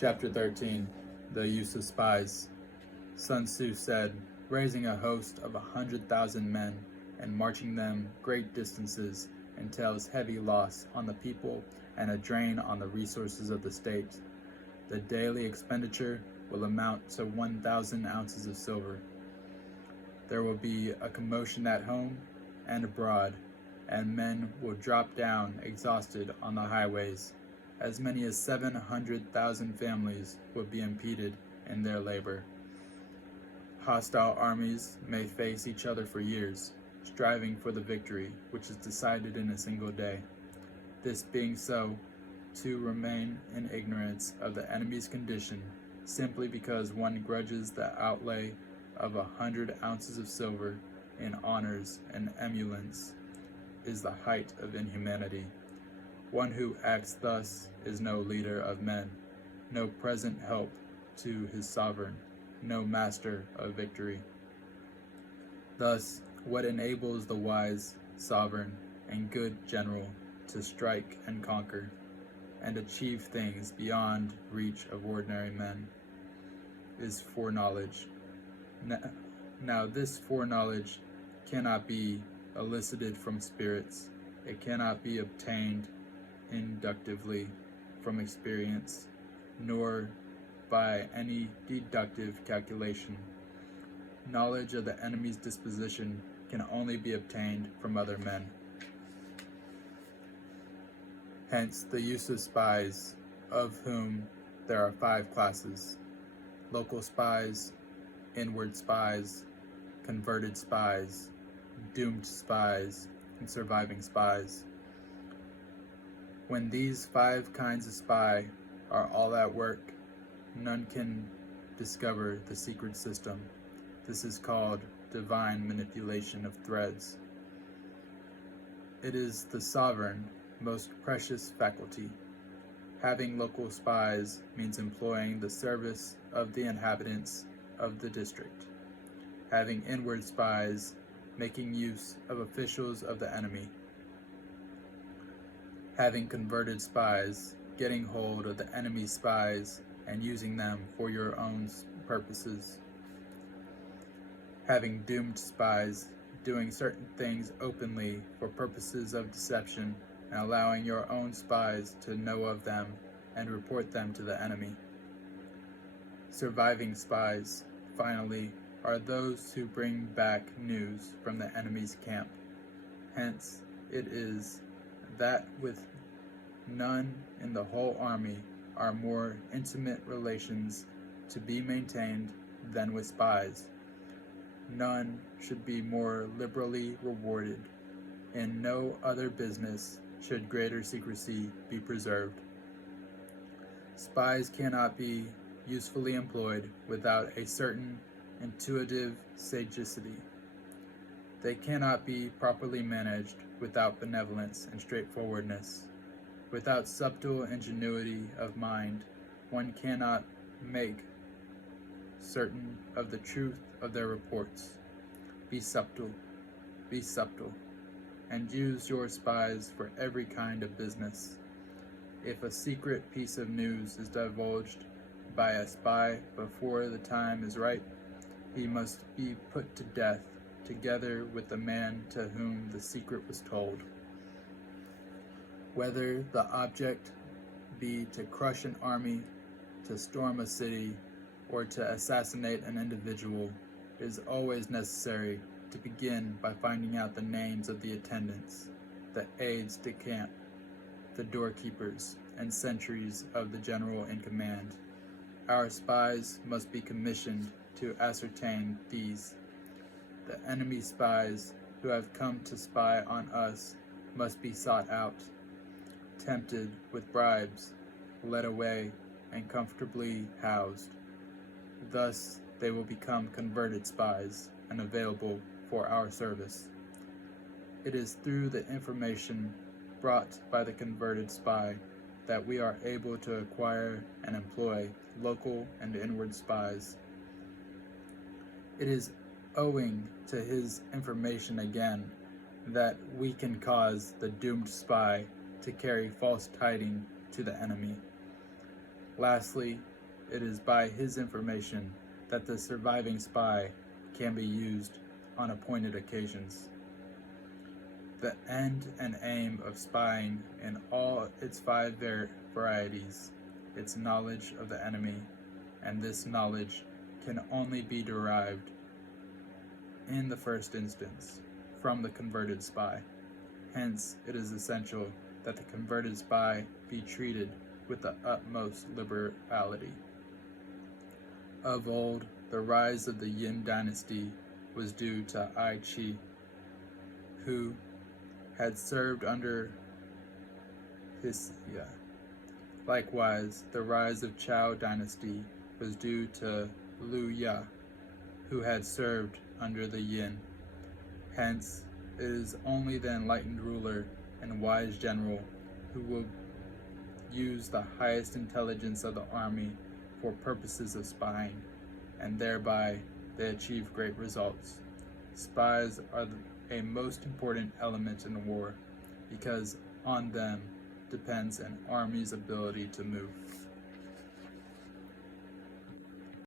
Chapter 13. The Use of Spies. Sun Tzu said, "Raising a host of 100,000 men and marching them great distances entails heavy loss on the people and a drain on the resources of the state. The daily expenditure will amount to 1,000 ounces of silver. There will be a commotion at home and abroad, and men will drop down exhausted on the highways. As many as 700,000 families will be impeded in their labor. Hostile armies may face each other for years, striving for the victory which is decided in a single day. This being so, to remain in ignorance of the enemy's condition, simply because one grudges the outlay of 100 ounces of silver in honors and emoluments, is the height of inhumanity. One who acts thus is no leader of men, no present help to his sovereign, no master of victory. Thus, what enables the wise, sovereign, and good general to strike and conquer, and achieve things beyond reach of ordinary men, is foreknowledge. Now this foreknowledge cannot be elicited from spirits. It cannot be obtained inductively from experience, nor by any deductive calculation. Knowledge of the enemy's disposition can only be obtained from other men. Hence the use of spies, of whom there are 5 classes: local spies, inward spies, converted spies, doomed spies, and surviving spies. When these 5 kinds of spy are all at work, none can discover the secret system. This is called divine manipulation of threads. It is the sovereign, most precious faculty. Having local spies means employing the service of the inhabitants of the district. Having inward spies, making use of officials of the enemy. Having converted spies, getting hold of the enemy's spies and using them for your own purposes. Having doomed spies, doing certain things openly for purposes of deception and allowing your own spies to know of them and report them to the enemy. Surviving spies, finally, are those who bring back news from the enemy's camp. Hence, it is that with none in the whole army are more intimate relations to be maintained than with spies. None should be more liberally rewarded. In no other business should greater secrecy be preserved. Spies cannot be usefully employed without a certain intuitive sagacity. They cannot be properly managed without benevolence and straightforwardness. Without subtle ingenuity of mind, one cannot make certain of the truth of their reports. Be subtle, and use your spies for every kind of business. If a secret piece of news is divulged by a spy before the time is ripe, he must be put to death together with the man to whom the secret was told. Whether the object be to crush an army, to storm a city, or to assassinate an individual, it is always necessary to begin by finding out the names of the attendants, the aides de camp, the doorkeepers, and sentries of the general in command. Our spies must be commissioned to ascertain these. The enemy spies who have come to spy on us must be sought out, tempted with bribes, led away, and comfortably housed. Thus they will become converted spies and available for our service. It is through the information brought by the converted spy that we are able to acquire and employ local and inward spies. It is owing to his information again that we can cause the doomed spy to carry false tidings to the enemy. Lastly, it is by his information that the surviving spy can be used on appointed occasions. The end and aim of spying in all its five varieties, its knowledge of the enemy, and this knowledge can only be derived, in the first instance, from the converted spy. Hence, it is essential that the converted spy be treated with the utmost liberality. Of old, the rise of the Yin dynasty was due to Ai Chi, who had served under Hsia. Likewise, the rise of Chao dynasty was due to Liu Ya, who had served under the Yin. Hence, it is only the enlightened ruler and wise general who will use the highest intelligence of the army for purposes of spying, and thereby they achieve great results. Spies are a most important element in war because on them depends an army's ability to move.